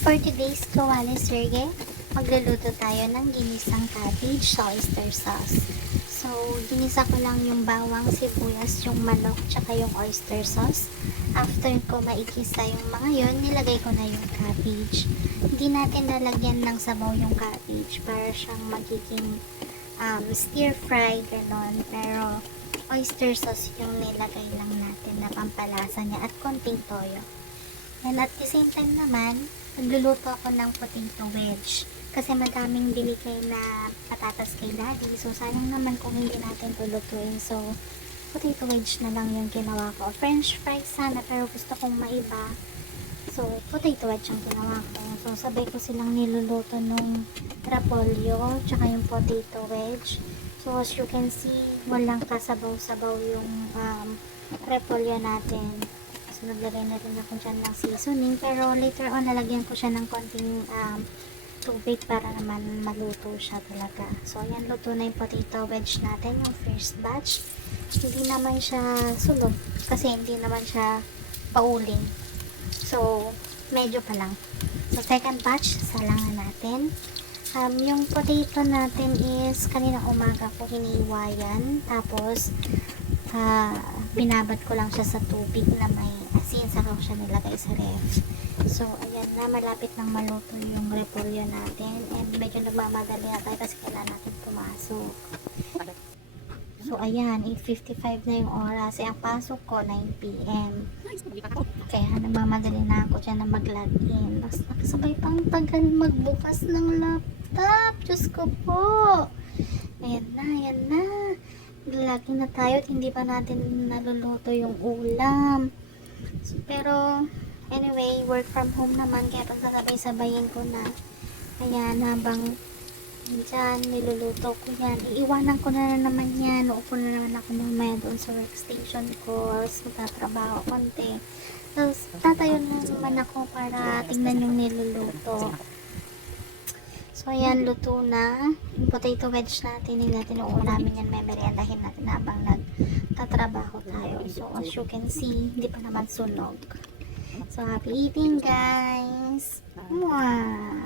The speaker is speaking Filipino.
For today's Kawali Serge, magluluto tayo ng ginisang cabbage sa oyster sauce. So, ginisa ko lang yung bawang, sibuyas, yung manok, tsaka yung oyster sauce. After ko maikisa yung mga yon, nilagay ko na yung cabbage. Hindi natin lalagyan ng sabaw yung cabbage para siyang magiging stir fry, ganon. Pero, oyster sauce yung nilagay lang natin na pampalasa niya at konting toyo. And at the same time naman, nagluluto ako ng potato wedge. Kasi madaming binigay na patatas kay daddy. So, sayang naman kung hindi natin lulutuin. So, potato wedge na lang yung ginawa ko. French fries sana, pero gusto kong maiba. So, potato wedge ang ginawa ko. So, sabay ko silang niluluto nung repolyo, tsaka yung potato wedge. So, as you can see, walang kasabaw-sabaw yung repolyo natin. So, naglagay na rin ako dyan ng seasoning. Pero later on, nalagyan ko siya ng konting tubig para naman maluto siya talaga. So, ayan, luto na yung potato wedge natin, yung first batch. Hindi naman siya sulog kasi hindi naman siya pauling. So, medyo pa lang. So, second batch, salangan natin. Yung potato natin is kaninang umaga ko hiniwa yan. Tapos, binabad ko lang siya sa tubig na may asin, saka ko siya nilagay sa ref. So, ayan na, malapit nang maluto yung repolyo natin. And medyo nagmamadali na tayo kasi kailangan natin pumasok. So, ayan, 8:55 na yung oras. Ang pasok ko, 9 p.m. Kaya nagmamadali na ako dyan na mag-login. Tapos nakasabay pang tagal magbukas ng laptop. Diyos ko po. Ayan na, ayan na. Lagi na tayo at hindi pa natin naluluto yung ulam. So, pero anyway, work from home naman kaya pagsasabay-sabayin ko na. Ayan, habang dyan niluluto ko yan, iiwanan ko na naman yan. Uupo na naman ako mamaya doon sa workstation ko. So, tatrabaho konti. Tapos tatayo na naman ako para tingnan yung niluluto. So, ayan, luto na. Yung potato wedge natin, natin namin yan, may meriendahin natin habang nagtatrabaho tayo. So, as you can see, hindi pa naman sunog. So, happy eating, guys! Mwah!